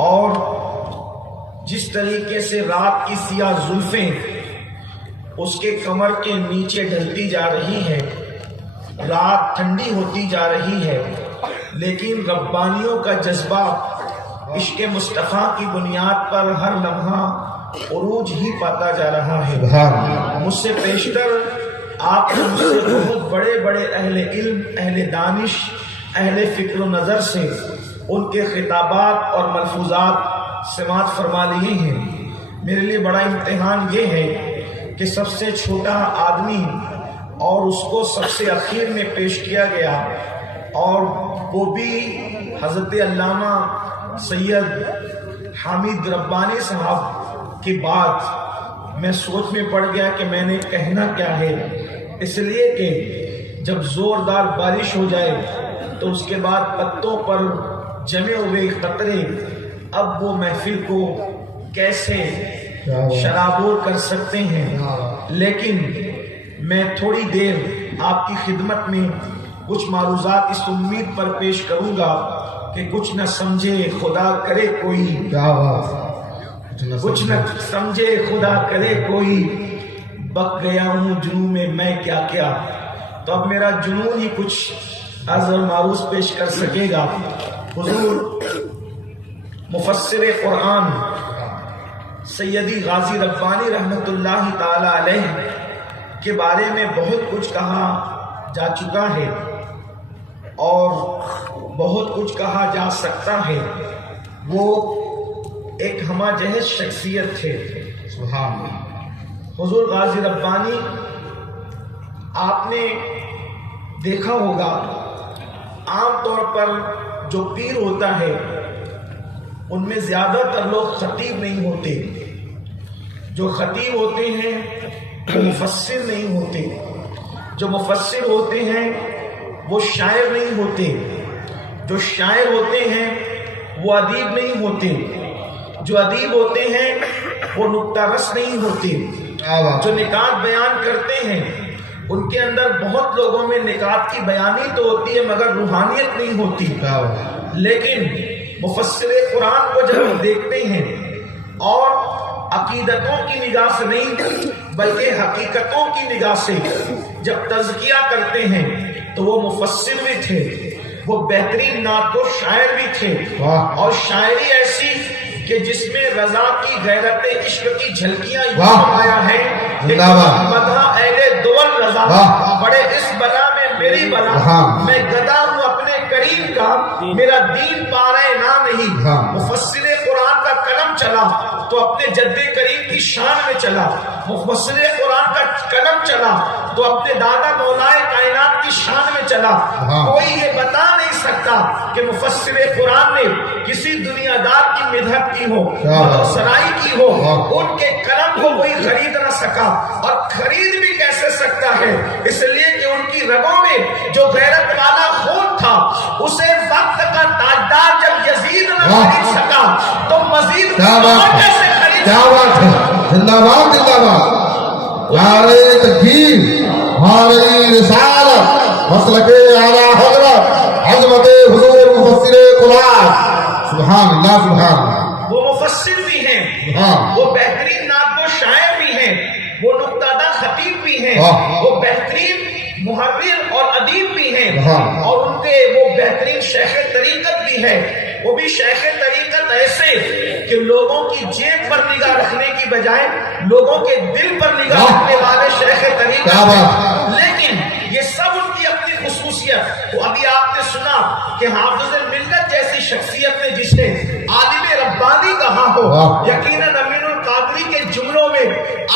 اور جس طریقے سے رات کی سیاہ زلفیں اس کے کمر کے نیچے ڈھلتی جا رہی ہے، رات ٹھنڈی ہوتی جا رہی ہے، لیکن ربانیوں کا جذبہ عشق مصطفیٰ کی بنیاد پر ہر لمحہ عروج ہی پاتا جا رہا ہے۔ مجھ سے پیشتر آپ مجھ سے بہت بڑے بڑے اہل علم، اہل دانش، اہل فکر و نظر سے ان کے خطابات اور ملفوظات سماعت فرما لیے ہیں۔ میرے لیے بڑا امتحان یہ ہے کہ سب سے چھوٹا آدمی اور اس کو سب سے اخیر میں پیش کیا گیا، اور وہ بھی حضرت علامہ سید حامد ربانی صاحب کی بات میں سوچ میں پڑ گیا کہ میں نے کہنا کیا ہے، اس لیے کہ جب زوردار بارش ہو جائے تو اس کے بعد پتوں پر جمے ہوئے قطرے اب وہ محفل کو کیسے شرابور کر سکتے ہیں، لیکن میں تھوڑی دیر آپ کی خدمت میں کچھ معروضات اس امید پر پیش کروں گا کہ کچھ نہ سمجھے خدا کرے کوئی، کچھ نہ سمجھے خدا کرے کوئی، بک گیا ہوں جنون میں کیا کیا۔ تو اب میرا جنون ہی کچھ عرض اور معروض پیش کر سکے گا۔ حضور مفسر قرآن سیدی غازی ربانی رحمت اللہ تعالی علیہ کے بارے میں بہت کچھ کہا جا چکا ہے اور بہت کچھ کہا جا سکتا ہے۔ وہ ایک ہمہ جہز شخصیت تھے۔ سبحان اللہ۔ حضور غازی ربانی آپ نے دیکھا ہوگا عام طور پر جو پیر ہوتا ہے ان میں زیادہ تر لوگ خطیب نہیں ہوتے، جو خطیب ہوتے ہیں وہ مفسر نہیں ہوتے، جو مفسر ہوتے ہیں وہ شاعر نہیں ہوتے، جو شاعر ہوتے ہیں وہ ادیب نہیں ہوتے، جو ادیب ہوتے ہیں وہ نکتہ رس نہیں ہوتے، جو نکات بیان کرتے ہیں ان کے اندر بہت لوگوں میں نکات کی بیانی تو ہوتی ہے مگر روحانیت نہیں ہوتی۔ لیکن مفسر قرآن کو جب ہم دیکھتے ہیں اور عقیدتوں کی نگاہ سے نہیں بلکہ حقیقتوں کی نگاہ سے جب تزکیہ کرتے ہیں تو وہ مفسر بھی تھے، وہ بہترین نعت و شاعر بھی تھے، اور شاعری ایسی کہ جس میں رضا کی غیرت عشق کی جھلکیاں آیا ہے۔ مدح اہل دول رضا بڑے اس بلا میں میری بلا، میں گدا ہوں اپنے کریم کا، میرا دین پارے نہ نہیں۔ مفسر قرآن کا قلم چلا تو اپنے جد کریم کی شان میں چلا، مفسر قرآن کا قلم چلا تو اپنے دادا مولائے کائنات کی شان میں چلا۔ کوئی یہ بتا نہیں سکتا کہ مفسر قرآن نے کسی دنیا دار کی مدحت کی ہو، سرائی کی ہو، ان کے قلم کو کوئی خرید نہ سکا، اور خرید بھی کیسے سکتا ہے، اس لیے کہ ان کی رگوں میں جو غیرت والا خون تھا اسے وقت کا تاجدار جب یزید نہ خرید سکا تو مزید کیسے خرید سکا۔ زندہ باد زندہ باد، نعرہ تکبیر، نعرہ رسالت، مسلک اعلیٰ حضرت عظمت حضور مفسر قرآن۔ سبحان اللہ سبحان اللہ۔ وہ مفسر بھی ہیں، وہ بہترین نعت و شاعر بھی ہیں، وہ نکتہ دہ خطیب بھی ہیں، وہ بہترین محرر اور ادیب بھی ہیں، اور ان کے وہ بہترین شیخ طریقت بھی ہیں۔ وہ بھی شیخ طریقت ایسے کہ لوگوں کی جیب پر نگاہ رکھنے کی بجائے لوگوں کے دل پر نگاہ رکھنے والے شیخ طریقت، لیکن یہ سب ان کی اپنی خصوصیت۔ تو ابھی آپ نے سنا کہ حافظ ملت جیسی شخصیت نے جسے عالم ربانی کہا ہو، یقیناً امین القادری کے جملوں میں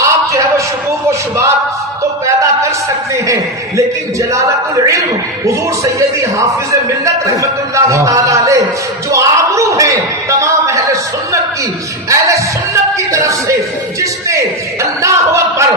آپ جو ہے وہ شکوک و شبہات تو پیدا کر سکتے ہیں، لیکن جلالت العلم حضور سیدی حافظ ملت رحمت اللہ تعالی علیہ جو آبرو ہیں تمام اہل سنت کی طرف سے، جس نے اللہ اکبر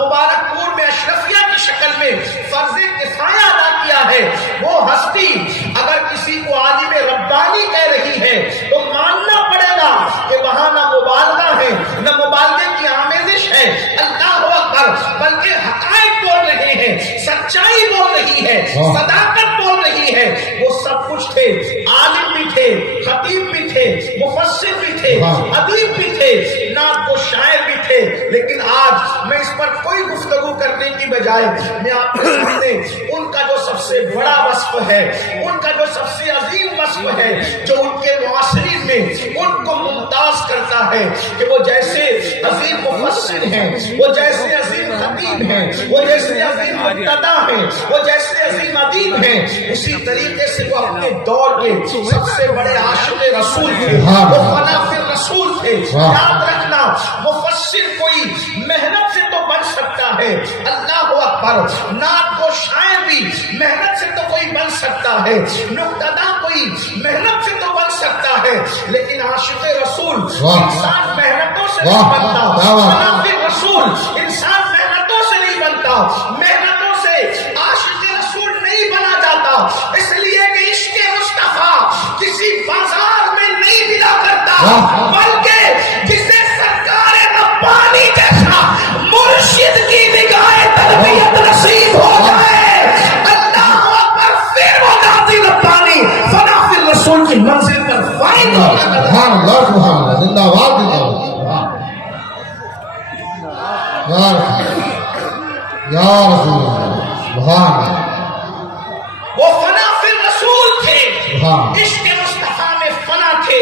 مبارک پور میں اشرفیہ کی شکل میں فرض کفایہ ادا کیا ہے، وہ ہستی اگر کسی کو عالم ربانی کہہ رہی ہے تو ماننا پڑے گا کہ وہاں نہ مبالغہ ہے نہ مبالغے کی آمیزش ہے، اللہ اکبر، بلکہ حقائق بول رہے ہیں، سچائی بول رہی ہے، صداقت بول رہی ہے۔ وہ سب کچھ تھے، عالم بھی تھے، خطیب بھی تھے، تھے, مفسر بھی تھے, ادیب بھی تھے, نعت و شاعر بھی تھے. لیکن آج میں اس پر کوئی گفتگو کرنے کی بجائے میں آپ کے سامنے ان کا جو سب سے بڑا وصف ہے, ان کا جو سب سے عظیم وصف ہے, جو ان کے معاصرین میں ان کو ممتاز کرتا ہے کہ وہ جیسے عظیم مفسر ہیں, وہ جیسے عظیم خطیب ہیں, وہ جیسے عظیم مبتدع ہیں, وہ جیسے عظیم ادیب ہیں, اسی طریقے سے وہ اپنے دور کے سب سے بڑے عاشق رسول تھے, وہ فنا فی رسول تھے. یاد رکھنا, مفسر کوئی محنت سے تو بن سکتا ہے, اللہ اکبر, نعت و شاعر بھی محنت سے تو کوئی بن سکتا ہے, مبتدع کوئی محنت سے تو بن سکتا ہے, لیکن عاشق رسول انسان محنتوں سے نہیں بنتا, فنا فی رسول انسان محنتوں سے نہیں بنتا, محنتوں سے عاشق رسول نہیں بنا جاتا. اس لیے کہ عشق مصطفیٰ کسی بازار میں نہیں ملا کرتا, بلکہ جسے سرکار ربانی جیسا مرشد کی نگاہ تربیت نصیب ہو جائے, اللہ اکبر, پھر وہ ذاتی ربانی فنا فی رسول کی منزل پر فائد ہوگا. سبحان اللہ, سبحان اللہ, زندہ باد, زندہ باد, یا رسول اللہ, سبحان اللہ. وہ فنا فی رسول تھے, سبحان عشق مصطفیٰ میں فنا تھے,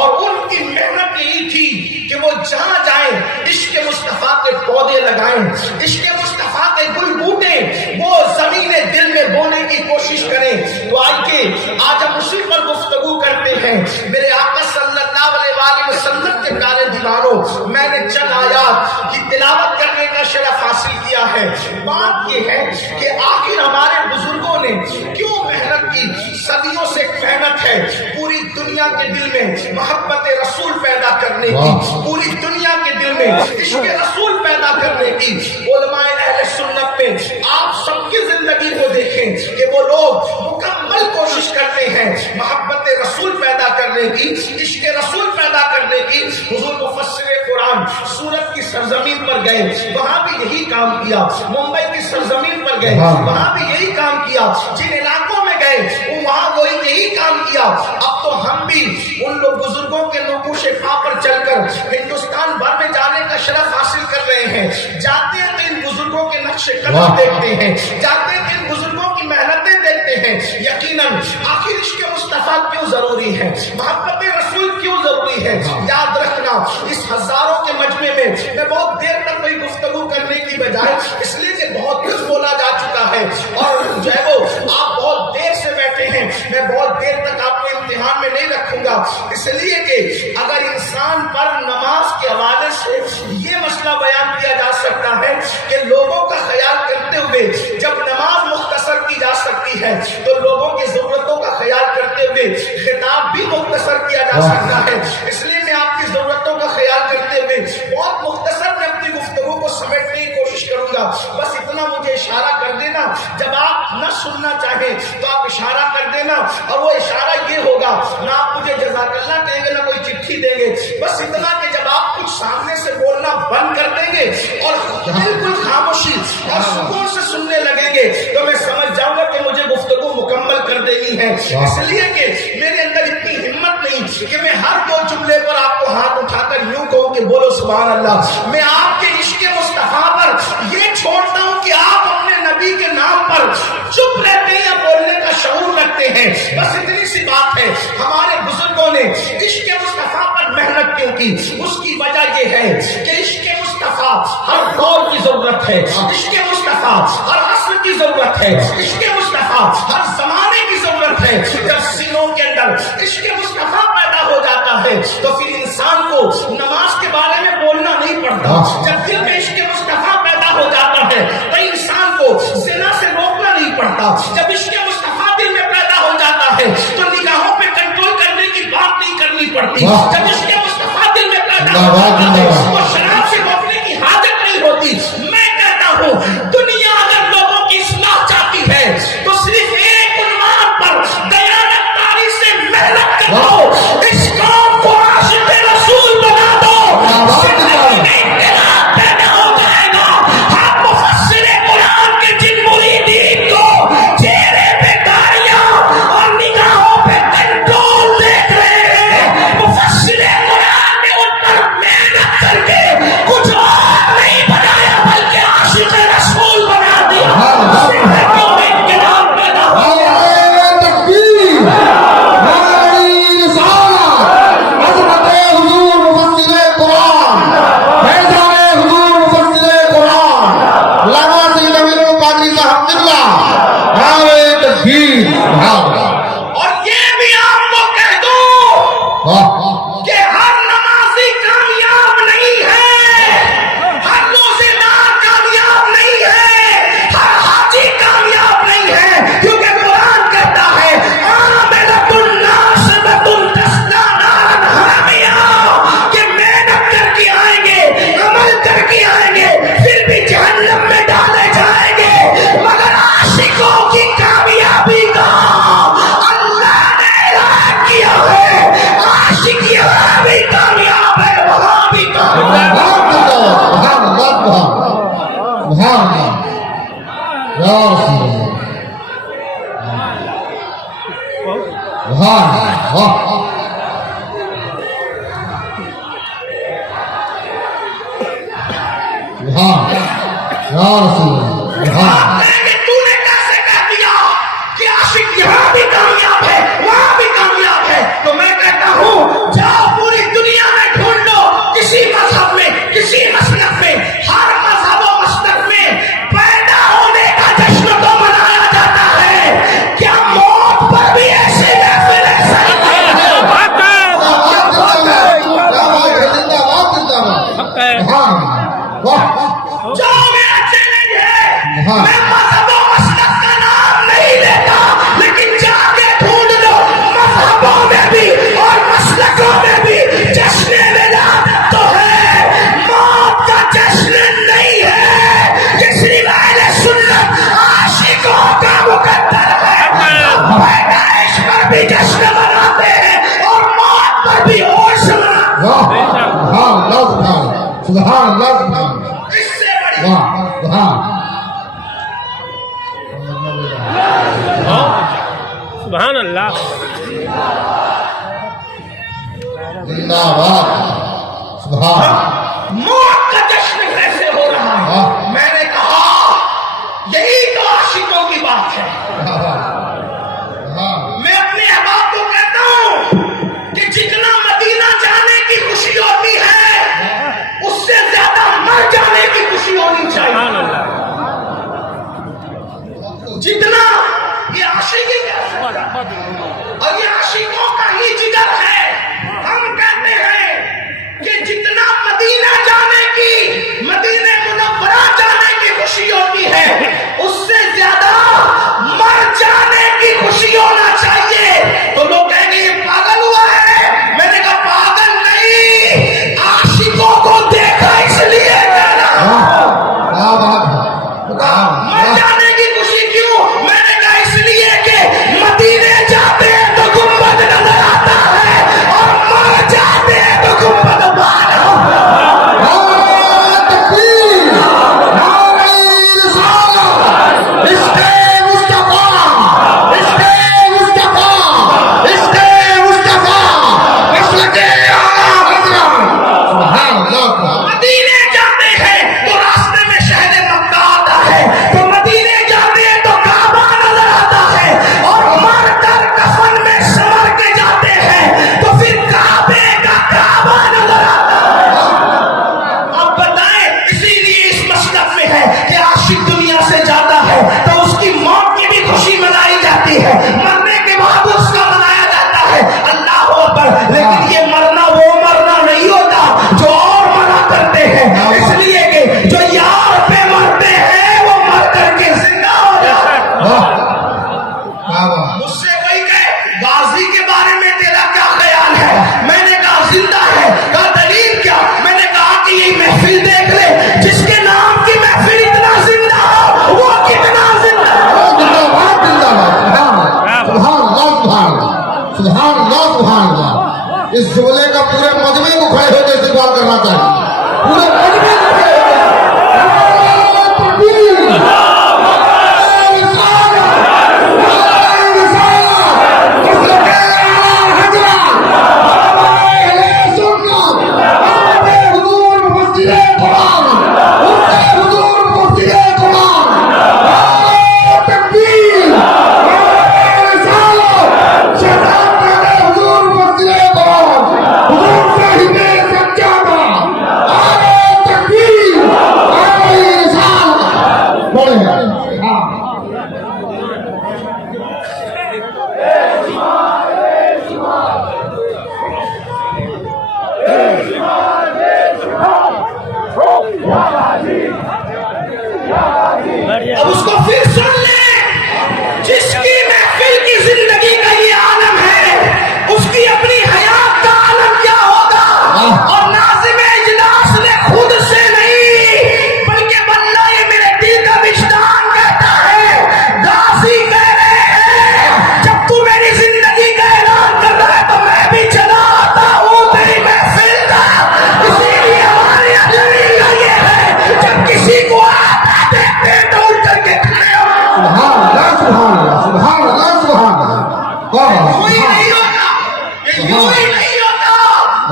اور ان کی محنت یہی تھی کہ وہ جہاں جائیں عشق مصطفیٰ کے پودے لگائیں, عشق مصطفیٰ کے گل بوٹے وہ زمین دل میں بونے کی کوشش کریں. تو آئیے آج ہم اسی پر گفتگو کرتے ہیں. میرے آقا صلی اللہ علیہ وآلہ وسلم کے پیارے دیوانوں, میں نے چند آیات کی تلاوت کرنے کا شرف حاصل کیا ہے. بات یہ ہے کہ آخر ہمارے بزرگوں نے کیوں محنت کی, صدیوں سے محنت ہے پوری دنیا کے دل میں محبت رسول پیدا کرنے کی, پوری دنیا کے دل میں عشق رسول پیدا کرنے کی. علماء اہل سنت میں آپ سب کی زندگی کو دیکھیں کہ وہ لوگ مکمل کوشش کرتے ہیں محبت رسول پیدا کرنے کی, عشق رسول پیدا کرنے کی. حضور مفسر قرآن سورت کی سرزمین پر گئے, وہاں بھی یہی کام کیا. ممبئی کی سرزمین پر گئے, وہاں بھی یہی کام کیا. جن علاقوں میں گئے وہاں وہی یہی کام کیا. اب تو ہم بھی ان لوگ بزرگوں کے نقوش پا پر چل کر ہندوستان بھر میں جانے کا شرف حاصل کر رہے ہیں. جاتے ہیں تو ان بزرگوں کے نقش قدم دیکھتے ہیں, جاتے ہیں ان بزرگوں کی محنتیں دیکھتے ہیں. یقیناً آخر عشق مصطفیٰ کیوں ضروری ہے, محبت رسول کیوں ضروری ہے. یاد رکھنا, اس ہزاروں کے مجمع میں بہت دیر تک کوئی گفتگو کرنے کی بجائے, اس لیے کہ بہت کچھ بولا جا چکا ہے اور جو ہے وہ آپ بہت دیر سے بیٹھے ہیں, میں بہت دیر تک آپ کو امتحان میں نہیں رکھوں گا. اس لیے کہ اگر انسان پر نماز کے حوالے سے یہ مسئلہ بیان کیا جا سکتا ہے کہ لوگوں کا خیال کرتے ہوئے جب نماز مختصر کی جا سکتی ہے تو لوگوں کی ضرورتوں کا خیال کرتے ہوئے خطاب بھی مختصر کیا جا سکتا ہے. اس لیے میں آپ کی ضرورتوں کا خیال کرتے ہوئے بہت مختصر میں اپنی گفتگو کو سمیٹنے کی کوشش کروں گا. بس اتنا مجھے اشارہ کر دینا, جب آپ نہ سننا چاہیں تو آپ اشارہ کر دینا, اور وہ اشارہ یہ ہوگا, نہ آپ مجھے جزاک اللہ کہیں گے نہ کوئی چٹھی دیں گے. بس اتنا کہ جب آپ کچھ سامنے سے بولنا بند کر دیں گے اور بالکل خاموشی اور سکون سے سننے لگیں گے تو میں سمجھ جاؤں گا کہ مجھے گفتگو مکمل کر دینی ہے. اس لیے کہ میرے اندر اتنی ہمت نہیں کہ میں ہر دو جملے پر آپ کو ہاتھ اٹھا کر یوں کہوں کہ بولو سبحان اللہ. میں آپ کے عشق مصطفیٰ پر یہ چھوڑتا ہوں کہ آپ اپنے نبی کے نام پر چپ رہتے ہیں یا بولنے کا شعور رکھتے ہیں. بس اتنی سی بات ہے. ہمارے بزرگوں نے عشق مصطفیٰ پر محنت کیوں کی, اس کی وجہ یہ ہے کہ عشق مصطفیٰ ہر دور کی ضرورت ہے, عشق مصطفیٰ ہر عصر کی ضرورت ہے, عشق مصطفیٰ ہر زمانے کی ضرورت ہے. جب سینوں کے اندر عشق مصطفیٰ پیدا ہو جاتا ہے تو پھر انسان کو نماز کے بارے میں بولنا نہیں پڑتا. جب دل میں عشق مصطفیٰ پیدا ہو جاتا ہے تو انسان کو زنا سے روکنا نہیں پڑتا. جب عشق مصطفیٰ دل میں پیدا ہو جاتا ہے تو نگاہوں پہ کنٹرول کرنے کی بات نہیں کرنی پڑتی. جب عشق مصطفیٰ دل میں پیدا ہو جاتا ہے تو شراب سے روکنے کی حاجت نہیں ہوتی. میں کہتا ہوں دنیا اگر لوگوں کی اصلاح چاہتی ہے تو صرف ایک عنوان پر دیانتداری سے محنت کرو, اس قوم کو عاشق رسول بنا دو. زندگی میں انقلاب پیدا ہو جائے گا. ہم مفسر قرآن کے جن مریدین کو چہرے پہ داڑیاں اور نگاہوں پہ کنٹرول دیکھ رہے ہیں, کہ ہر نمازی کامیاب نہیں ہے، ہر روزےدار کامیاب نہیں ہے، ہر حاجی کامیاب نہیں ہے، کیونکہ قرآن کہتا ہے عاملۃ ناصبۃ تصلیٰ نارا حامیہ، کہ محنت کر کے آئیں گے، عمل کر کے آئیں گے، پھر بھی جہنم میں ڈالے جائیں گے، مگر عاشقوں کی کامیابی کا اللہ نے اعلان کیا ہے، عاشق یہاں بھی کامیاب ہے، وہاں بھی کامیاب ہے۔ کہیں گے تو نے کیسے کہہ دیا کہ عاشق یہاں بھی کامیاب ہے وہاں بھی کامیاب ہے؟ تو میں کہتا ہوں جاؤ پوری دنیا میں ڈھونڈ لو، کسی مذہب میں، کسی مسلک میں، ہر مذہب و مسلک میں پیدا ہونے کا جشن تو منایا جاتا ہے، کیا موت پر بھی ایسی محفل جو میرا چیلنج ہے، میں مذہب و مسلک کا نام نہیں لیتا، لیکن جا کے ڈھونڈ لو مذہبوں میں بھی اور مسلکوں میں بھی جشن ولادت تو ہے، موت کا جشن نہیں ہے، یہ صرف اہل سنت عاشقوں کا مقدر ہے، پیدائش پر بھی جشن مناتے ہیں اور موت پر بھی ہوش مناتے ہیں۔ سبحان اللہ اس سے بڑی سبحان اللہ، زندہ باد، سبحان موت کا جشن کیسے ہو رہا ہے؟ میں نے کہا یہی تو عاشقوں کی بات ہے۔ میں اپنے احباب کو کہتا ہوں کہ جتنا مدینہ جانے کی خوشی ہوتی ہے اس سے زیادہ مر جانے کی خوشی ہونی سبحان چاہیے۔ اللہ، جتنا یہ عاشقی کا اور یہ عاشقوں کا ہی جگر ہے، ہم کہتے ہیں کہ جتنا مدینہ جانے کی، مدینہ منورہ جانے کی خوشی ہوتی ہے اس سے زیادہ مر جانے کی خوشی ہونا چاہیے۔ تو لوگ کہیں گے یہ پاگل ہوا ہے، میں نے کہا پاگل نہیں، عاشقوں کو دیکھا اس لیے کہہ رہا ہوں۔ مر جانے کی خوشی کیوں؟ میں نے کہا اس لیے کہ مدینے جاتے ہیں تو گنبد نظر آتا ہے اور مر جاتے ہیں تو گنبد بار مدینے جاتے ہیں تو راستے میں شہر مکہ آتا ہے، تو مدینے جاتے ہیں تو کعبہ نظر آتا ہے، اور مر کر کفن میں سمر کے جاتے ہیں تو پھر کعبے کا کعبہ نظر آتا ہے۔ اب بتائیں، اسی لیے اس مسلک میں ہے کہ عاشق دنیا سے جاتا ہے تو اس کی موت کی بھی خوشی منائی جاتی ہے، مرنے کے بعد اس کا منایا جاتا ہے، اللہ اکبر، لیکن یہ مرنا وہ مرنا نہیں ہوتا جو اور مرا کرتے ہیں، اس لیے کہ جو یار پہ مرتے ہیں وہ مر کر کے زندہ ہو جاتے ہیں۔ مجھ سے کوئی کہے غازی کے بارے میں تیرا کیا خیال ہے؟ میں نے کہا زندہ ہے، کہا دلیل کیا؟ میں نے کہا کہ یہ محفل دیکھ لے، جس کے نام کی محفل اتنا زندہ ہو وہ کتنا زندہ ہو۔ سبحان اللہ، اس جملے کا پورے مجمع کو کھڑے ہو کے استقبال کرنا چاہیے، پورے مجمع کو کھڑے ہو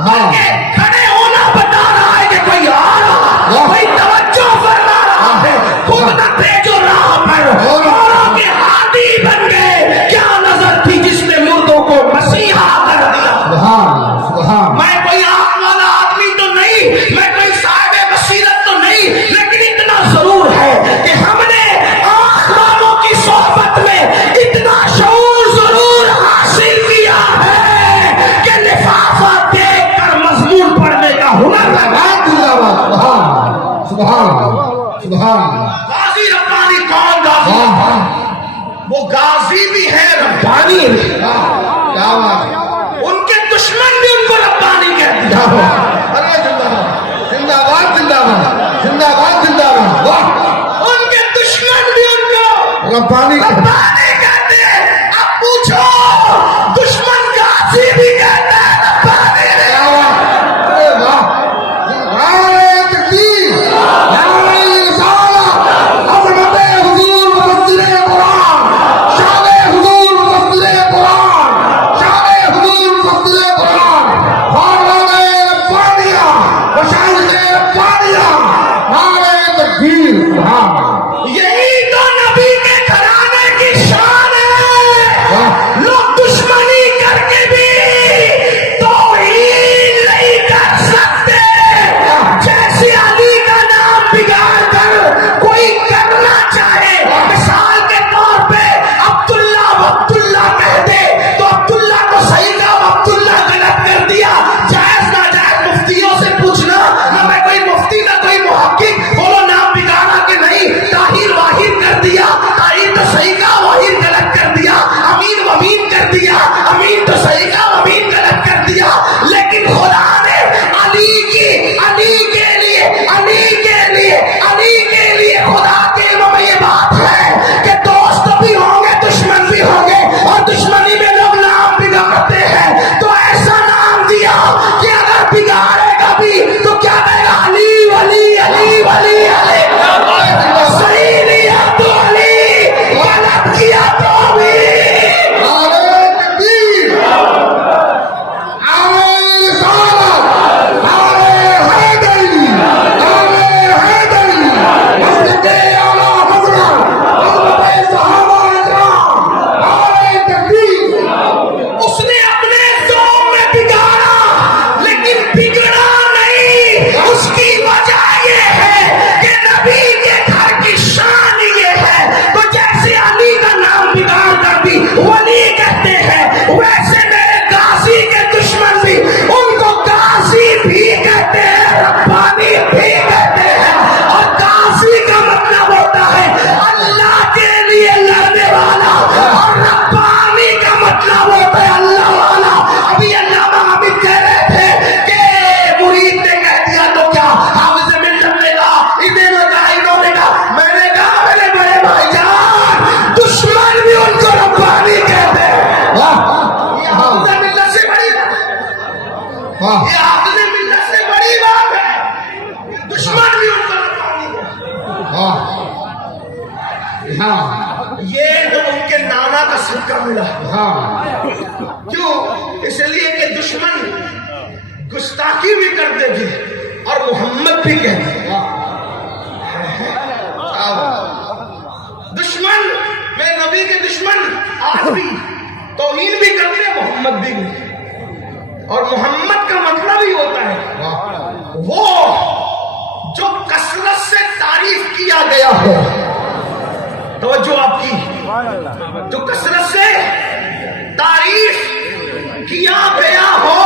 کھڑے ہونا بتا رہا ہے کہ کوئی آ رہا ہے، کوئی توجہ فرما رہا ہے، خود نہ بھیجو راہ پر، اوروں کے ہادی بن گئے. کیا نظر تھی جس نے مردوں کو مسیحا کر دیا. میں کوئی آنکھ والا آدمی تو نہیں، میں کوئی صاحب بصیرت تو نہیں، لیکن اتنا ضرور ہے کہ ہم نے آنکھ والوں کی صحبت میں اتنا شعور ضرور حاصل کیا ہے کہ لفافہ دیکھ کر مضمون پڑھنے کا ہنر لگا. غازی ربانی کون غازی؟ وہ غازی بھی ہے، ربانی بھی. ان کے دشمن بھی ان کو ربانی کہتے ہیں. ان کے دشمن بھی ان کو ربانی کہتے ہیں. اب پوچھو دشمن غازی بھی کہتا ہے ربانی نہیں. یہی تو نبی کے گھرانے کی شان ہے. لوگ دشمنی کر کے بھی توہین نہیں کر سکتے. جیسے علی کا نام بگاڑ کر کوئی کرنا چاہے، مثال کے طور پہ عبداللہ کہتے تو عبداللہ کو صحیح کہا، عبداللہ غلط کر دیا. جائز ناجائز مفتیوں سے پوچھنا، نہ میں کوئی مفتی نہ کوئی محقق. بولو نام بگاڑا کہ نہیں؟ طاہر واحد کر دیا، طاہر تو صحیح کہا، واحد غلط کر دیا. امین ومین کر دیا، امین تو صحیح کہا، امین غلط کر دیا. لیکن خدا نے علی کے لیے خدا کے علم میں یہ بات ہے کہ دوست بھی ہوں گے دشمن بھی ہوں گے، اور دشمنی میں لوگ نام بگاڑتے ہیں تو ایسا نام دیا کہ اگر بگاڑے گا بھی تو کیا کہے گا؟ علی ولی علی ولی علی. صحیح لیا تو علی، غلط کیا تو بھی. اس نے اپنے قوم میں بگاڑا لیکن بگڑا نہیں. اس کی وجہ یہ ہے کہ نبی کے گھر کی شان یہ ہے. تو جیسے علی کا نام بگاڑ کر بھی ولی کہتے ہیں، ویسے میرے غازی کے دشمن بھی ان کو غازی بھی کہتے ہیں، ربانی بھی کہتے ہیں. اور غازی کا مطلب ہوتا ہے اللہ کے لیے لڑنے والا، اور ربانی کا مطلب ہوتا ہے اللہ والا. ابھی علامہ حامد کہہ رہے تھے کہ مرید نے کہہ دیا تو کیا، حافظ ملت نے کہا، انہوں نے کہا. میں نے کہا میرے بڑے بھائی جان، دشمن بھی ان کو ربانی کہتے ہیں. یہ حافظ ملت سے بڑی یہ حافظ ملت سے بڑی بات ہے. دشمن بھی ان کو ربانی کہتے ہیں. یہ تو ان کے نانا کا صدقہ ملا. کیوں؟ اس لیے کہ دشمن گستاخی بھی کرتے تھے اور محمد بھی کہتے تھے. دشمن میں نبی کے دشمن آج بھی توہین بھی کرتے، محمد بھی کرتے. اور محمد کا مطلب ہی ہوتا ہے وہ جو کثرت سے تعریف کیا گیا ہو. توجہ آپ کی، جو کثرت سے تعریف کیا گیا ہو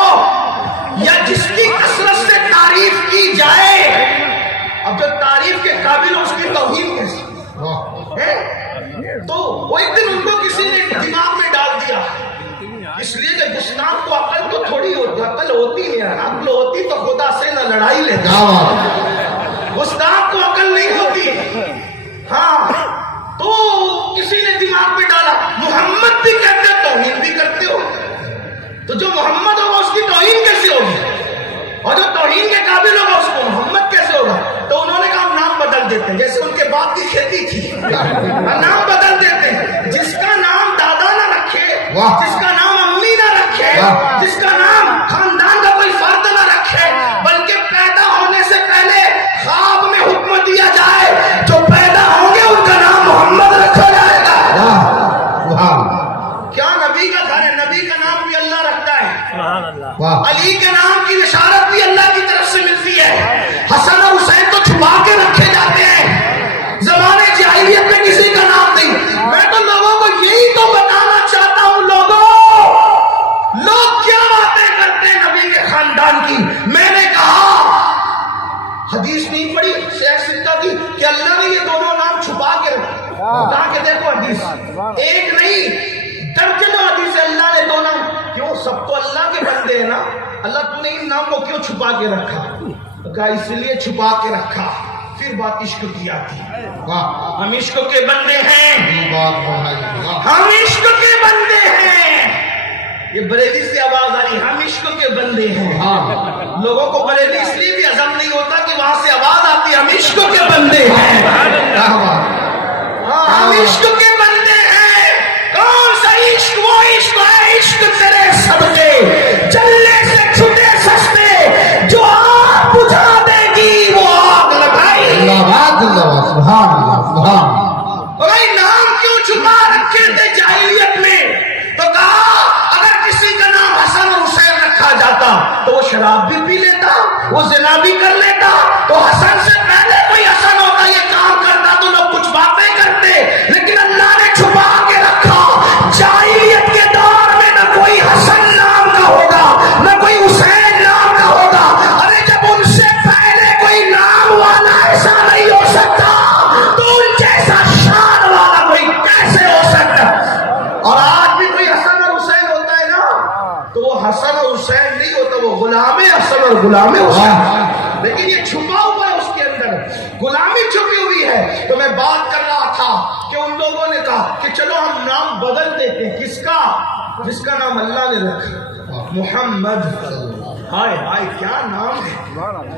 یا جس کی کثرت سے تعریف کی جائے. اب جو تعریف کے قابل ہو اس کی توہین کیسے؟ تو وہ ایک دن ان کو کسی نے دماغ میں ڈال دیا، اس لیے کہ گستاخ کو عقل تو تھوڑی ہوتی، عقل ہوتی نہیں ہے. عقل ہوتی تو خدا سے نہ لڑائی لیتا. گستاخ کو عقل نہیں ہوتی. ہاں، تو کسی نے دماغ میں ڈالا محمد بھی کہتے توہین بھی کرتے ہو. تو جو محمد ہوگا اس کی توہین کیسے ہوگی، اور جو توہین کے قابل ہوگا اس کو محمد کیسے ہوگا؟ تو انہوں نے کہا نام بدل دیتے ہیں، جیسے ان کے باپ کی کھیتی تھی، نام بدل دیتے ہیں. جس کا نام دادا نہ رکھے، جس کا نام امی نہ رکھے، جس کا نام خاندان کا کوئی فرد نبی کے نام کی بشارت بھی اللہ کی طرف سے ملتی ہے. حسن اور حسین تو چھپا کے رکھے جاتے ہیں, زمانے جاہلیت میں کسی کا نام نہیں. میں تو لوگوں کو یہی تو بتانا چاہتا ہوں, لوگ کیا باتیں کرتے ہیں نبی کے خاندان کی. میں نے کہا حدیث نہیں پڑھی شیخ سکہ کی کہ اللہ نے یہ دونوں نام چھپا کے رکھے. کہا کہ دیکھو حدیث ایک نہیں درجنوں حدیث اللہ نے دو نام. کیوں؟ سب تو اللہ کے بندے ہیں نا, اللہ تو نے ان نام کو کیوں چھپا کے رکھا؟ کہا اس لیے چھپا کے رکھا. پھر بات عشق کی آتی ہے. ہم عشق کے بندے ہیں, ہم عشق کے بندے ہیں. یہ بریلی سے آواز آ رہی, ہم عشق کے بندے ہیں. لوگوں کو بریلی اس لیے بھی ہضم نہیں ہوتا کہ وہاں سے آواز آتی ہے, ہم عشق کے بندے ہیں. ہم عشق کے بندے ہیں. کون سا عشق؟ وہ عشق ہے عشق تیرے صدقے چلنے سے چھٹے سستے, جو آگ بجھا دے گی وہ آگ لگائی. سبحان اللہ سبحان. بھائی نام کیوں چھپا رکھے تھے جاہلیت میں؟ تو کہا اگر کسی کا نام حسن اور حسین رکھا جاتا تو وہ شراب بھی پی لیتا, وہ زنا بھی کر لیتا. تو حسن سے پہلے کوئی حسن ہوتا یہ کام کرتا تو لوگ کچھ باتیں کرتے, لیکن اللہ نے چھپا کے رکھا. جاہلیت کے دور میں نہ کوئی حسن نام کا ہوگا نہ کوئی حسین نام کا ہوگا. ارے جب ان سے پہلے کوئی نام والا ایسا نہیں ہو سکتا تو ان جیسا شان والا کوئی کیسے ہو سکتا؟ اور آج بھی کوئی حسن اور حسین ہوتا ہے نا تو وہ حسن اور حسین نہیں ہوتا, وہ غلام حسن اور غلام حسین. لیکن یہ چھپا ہوا ہے, اس کے اندر غلامی چھپی ہوئی ہے. تو میں بات کر رہا تھا کہ ان لوگوں نے کہا کہ چلو ہم نام بدل دیتے ہیں. کس کا؟ جس کا نام اللہ نے رکھا, محمد. ہائے ہائے کیا نام ہے.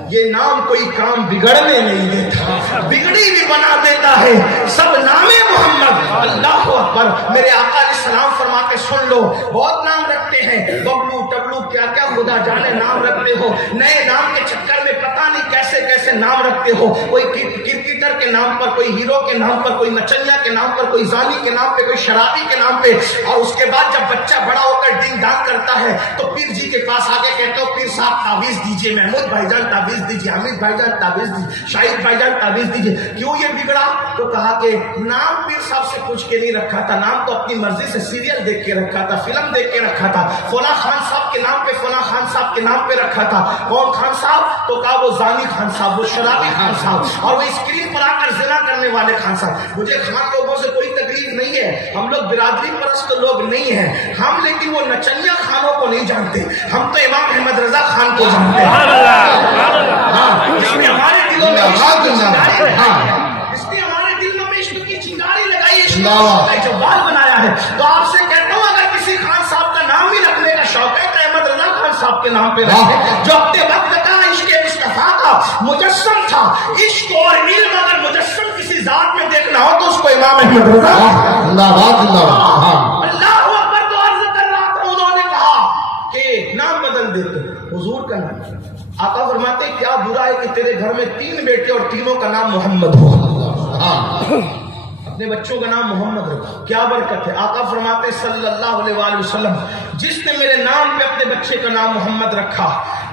یہ نام کوئی کام بگڑنے نہیں دیتا, بگڑی بھی بنا دیتا ہے. سب نام محمد. اللہ اکبر. میرے آقا علیہ السلام فرماتے سن لو, بہت نام رکھتے ہیں, ببلو ٹبلو کیا کیا خدا جانے نام رکھتے ہو. نئے نام کے چکر میں پتہ نہیں کیسے کیسے نام رکھتے ہو. کوئی کرکٹر کے نام پر, کوئی ہیرو کے نام پر, کوئی نچنیا کے نام پر, کوئی زانی کے نام پہ, کوئی شرابی کے نام پہ. اور اس کے بعد جب بچہ بڑا ہو کر ڈنگ ڈانگ کرتا ہے تو پیر جی کے پاس آ کے کہتے ہو پیر صاحب تعویذ دیجیے, محمود بھائی جان تعویذ دیجیے, حمید بھائی جان تعویذ دیجیے, شاہد بھائی جان تعویذ دیجیے. کیوں یہ بگڑا؟ تو کہا کہ نام پیر صاحب سے پوچھ کے نہیں رکھا تھا, نام تو اپنی مرضی سے سیریل دیکھ کے رکھا تھا, فلم دیکھ کے رکھا تھا. فلاں خان صاحب کے نام پہ فلاں خان صاحب کے نام پہ رکھا تھا. کون خان صاحب؟ تو کہا وہ زانی خان صاحب, وہ شرابی خان صاحب, اور وہ اسکرین پر آ کر زنا کرنے والے خان صاحب. مجھے خان لوگوں سے کوئی تکلیف نہیں ہے, ہم لوگ برادری پرست لوگ نہیں ہیں ہم, لیکن وہ نچنیا خانوں کو نہیں جانتے. ہم تو امام احمد رضا خان کو جانتے ہیں. اس نے ہمارے دلوں میں عشق کی چنگاری لگائی, جوال بنایا ہے. تو آپ سے کہتا ہوں اگر کسی خان صاحب کا نام بھی رکھنے کا شوق ہے تو احمد رضا خان صاحب کے نام پہ رکھے, جو اپنے وقت کا عشق مصطفیٰ کا مجسم تھا. عشق اور علم اگر مجسم کسی ذات میں دیکھنا ہو تو اس کو امام احمد رضا. اللہ اکبر. تو عرض کر رہا تھا, انہوں نے کہا کہ نام بدل دیتے. حضور کا نام آقا فرماتے کیا برا ہے کہ تیرے گھر میں 3 بیٹے اور تینوں کا نام محمد ہو. اپنے بچوں کا نام محمد رکھو, کیا برکت ہے. آقا فرماتے صلی اللہ علیہ وآلہ وسلم جس نے میرے نام پہ اپنے بچے کا نام محمد رکھا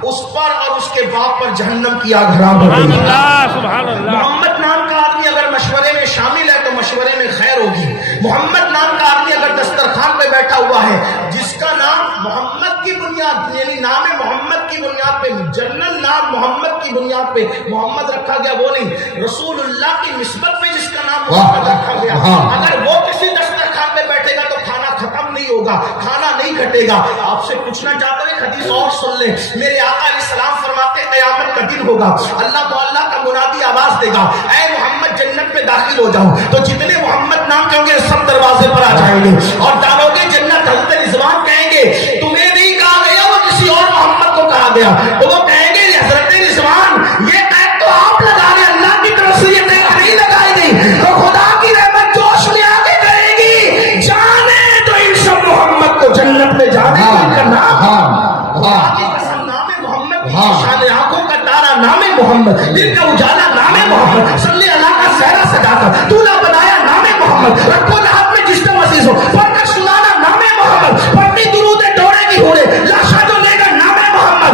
اس پر اور اس کے باپ پر جہنم کی آگ حرام ہو گئی. محمد نام کا آدمی اگر مشورے میں شامل ہے تو مشورے میں خیر ہوگی. محمد نام کا آدمی اگر دسترخوان پہ بیٹھا ہوا ہے, جس کا نام محمد کی بنیاد یعنی نام محمد کی بنیاد پہ, جنرل نام محمد کی بنیاد پہ محمد رکھا گیا وہ نہیں, رسول اللہ کی نسبت پہ جس کا نام محمد رکھا گیا, اگر وہ کسی دسترخوان پہ بیٹھے گا تو کھانا ختم نہیں ہوگا, کھانا نہیں گھٹے گا. آپ سے پوچھنا چاہتا ہوں, ایک حدیث اور سن لیں. میرے آقا علیہ السلام فرماتے قیامت کا دن ہوگا, اللہ تو اللہ کا منادی آواز دے گا, اے محمد جنت میں داخل ہو جاؤ. تو جتنے محمد نام کہیں گے سب دروازے پر آ جائیں گے اور ڈالو گے جنت. حضرت رضوان کہیں گے تمہیں نہیں کہا گیا, وہ کسی اور محمد کو کہا گیا. تو وہ کہیں گے حضرت رضوان یہ قید تو آپ لگا رہے, اللہ کی طرف سے یہ قید نہیں لگائی گئی. تو خدا کی رحمت جوش لے آ کے کرے گی, جانے تو ان سب محمد کو جنت میں جانے کا نام شان آنکھوں کا تارا نام محمد, دل کا اجالا نام محمد, صلی اللہ کا سہرا سجا کر دولہا بنایا نام محمد, رکھو ہاتھ میں جس کا عزیز ہو پڑھ کر سنانا نام محمد, پڑھنی درود ڈورے کی ہورے لاشا جو لے گا نام محمد,